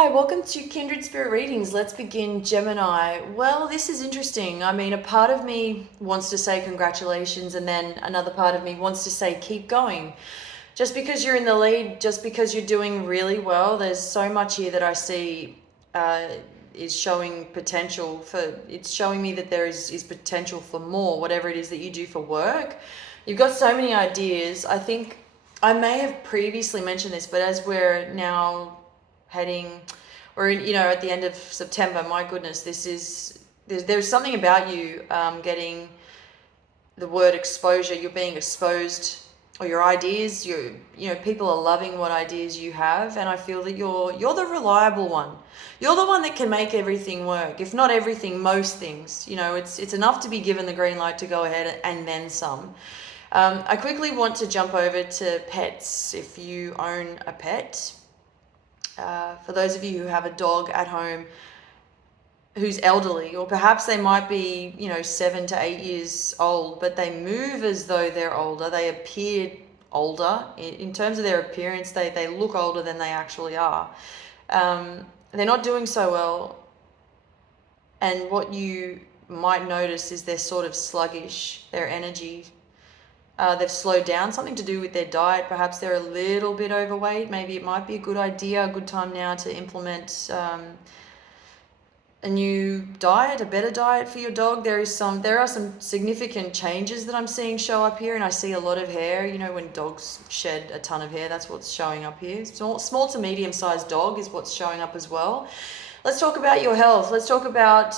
Hi, welcome to Kindred Spirit Readings. Let's begin, Gemini. Well, this is interesting. I mean, a part of me wants to say congratulations, and then another part of me wants to say keep going. Just because you're in the lead, just because you're doing really well, there's so much here that I see is showing potential for, it's showing me that there is potential for more, whatever it is that you do for work. You've got so many ideas. I think I may have previously mentioned this, but as we're now heading, or at the end of September, my goodness, there's something about you getting the word exposure. You're being exposed, or your ideas. People are loving what ideas you have, and I feel that you're the reliable one. You're the one that can make everything work. If not everything, most things. It's enough to be given the green light to go ahead and then some. I quickly want to jump over to pets. If you own a pet, for those of you who have a dog at home who's elderly, or perhaps they might be, 7 to 8 years old, but they move as though they're older. They appear older. In terms of their appearance, they look older than they actually are. They're not doing so well. And what you might notice is they're sort of sluggish, their energy. They've slowed down, something to do with their diet. Perhaps they're a little bit overweight. Maybe it might be a good idea, a good time now to implement a new diet, a better diet for your dog. There are some significant changes that I'm seeing show up here, and I see a lot of hair. When dogs shed a ton of hair, that's what's showing up here. Small to medium-sized dog is what's showing up as well. Let's talk about your health. Let's talk about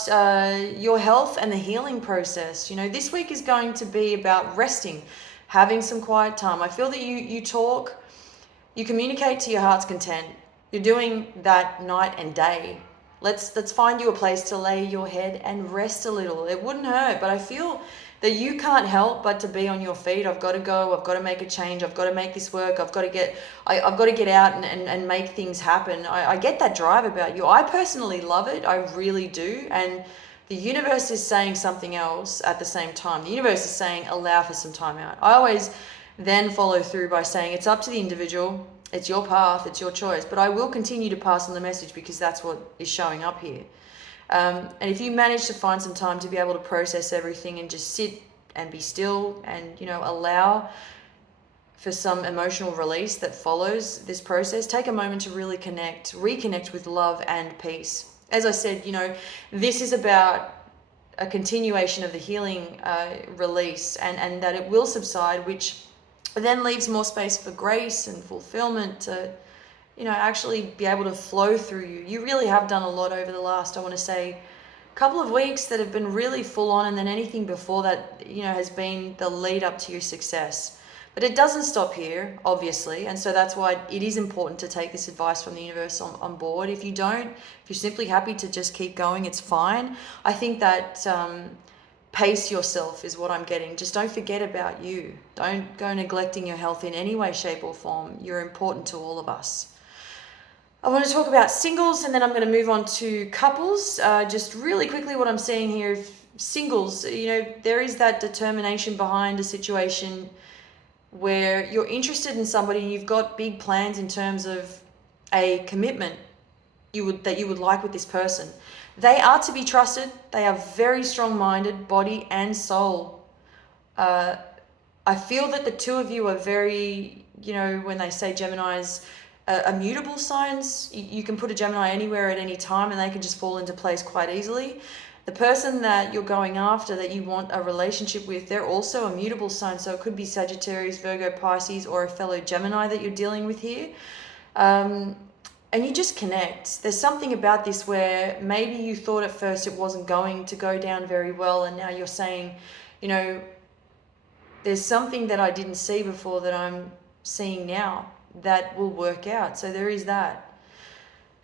your health and the healing process. This week is going to be about resting, having some quiet time. I feel that you communicate to your heart's content. You're doing that night and day. Let's find you a place to lay your head and rest a little. It wouldn't hurt, but I feel that you can't help but to be on your feet. I've got to go. I've got to make a change. I've got to make this work. I've got to get out and make things happen. I get that drive about you. I personally love it. I really do. And the universe is saying something else at the same time. The universe is saying, allow for some time out. I always then follow through by saying, it's up to the individual. It's your path. It's your choice. But I will continue to pass on the message because that's what is showing up here. And if you manage to find some time to be able to process everything and just sit and be still and, allow for some emotional release that follows this process, take a moment to really reconnect with love and peace. As I said, this is about a continuation of the healing release and that it will subside, which then leaves more space for grace and fulfillment to, actually be able to flow through you. You really have done a lot over the last, I want to say, couple of weeks that have been really full on, and then anything before that, has been the lead up to your success. But it doesn't stop here, obviously, and so that's why it is important to take this advice from the universe on board. If you're simply happy to just keep going, it's fine. I think that pace yourself is what I'm getting. Just don't forget about you. Don't go neglecting your health in any way, shape, or form. You're important to all of us. I want to talk about singles, and then I'm going to move on to couples. Just really quickly, what I'm seeing here, singles, there is that determination behind a situation where you're interested in somebody, you've got big plans in terms of a commitment that you would like with this person. They are to be trusted. They are very strong-minded, body and soul. I feel that the two of you are very, when they say Gemini's immutable signs, you can put a Gemini anywhere at any time and they can just fall into place quite easily. The person that you're going after, that you want a relationship with, they're also a mutable sign. So it could be Sagittarius, Virgo, Pisces, or a fellow Gemini that you're dealing with here. And you just connect. There's something about this where maybe you thought at first it wasn't going to go down very well, and now you're saying, there's something that I didn't see before that I'm seeing now that will work out. So there is that.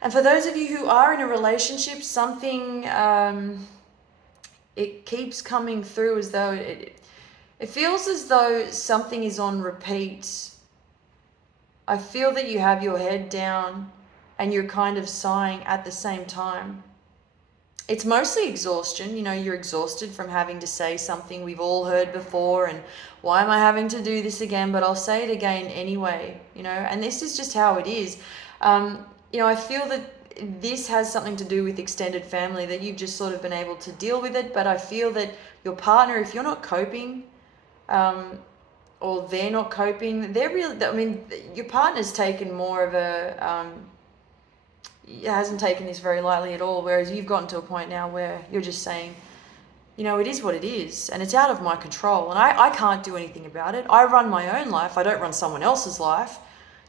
And for those of you who are in a relationship, something, it keeps coming through as though it feels as though something is on repeat. I feel that you have your head down and you're kind of sighing at the same time. It's mostly exhaustion. You're exhausted from having to say something we've all heard before, and why am I having to do this again? But I'll say it again anyway, and this is just how it is. I feel that this has something to do with extended family, that you've just sort of been able to deal with it. But I feel that your partner, if you're not coping, or they're not coping, they're really, I mean, your partner's taken more of a, hasn't taken this very lightly at all, whereas you've gotten to a point now where you're just saying, you know, it is what it is, and it's out of my control, and I can't do anything about it. I run my own life. I don't run someone else's life.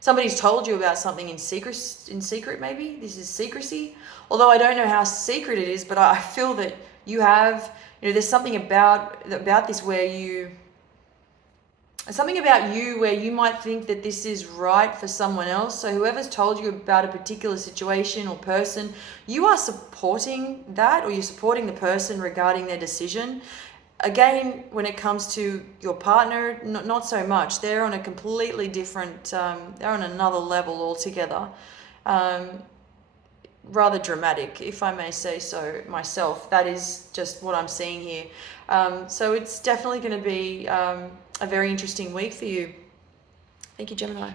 Somebody's told you about something in secret maybe. This is secrecy. Although I don't know how secret it is, but I feel that you have, you know, there's something about this where you, something about you where you might think that this is right for someone else. So whoever's told you about a particular situation or person, you are supporting that, or you're supporting the person regarding their decision. Again, when it comes to your partner, not so much. They're on a completely different, they're on another level altogether. Rather dramatic, if I may say so myself. That is just what I'm seeing here. So it's definitely going to be a very interesting week for you. Thank you, Gemini.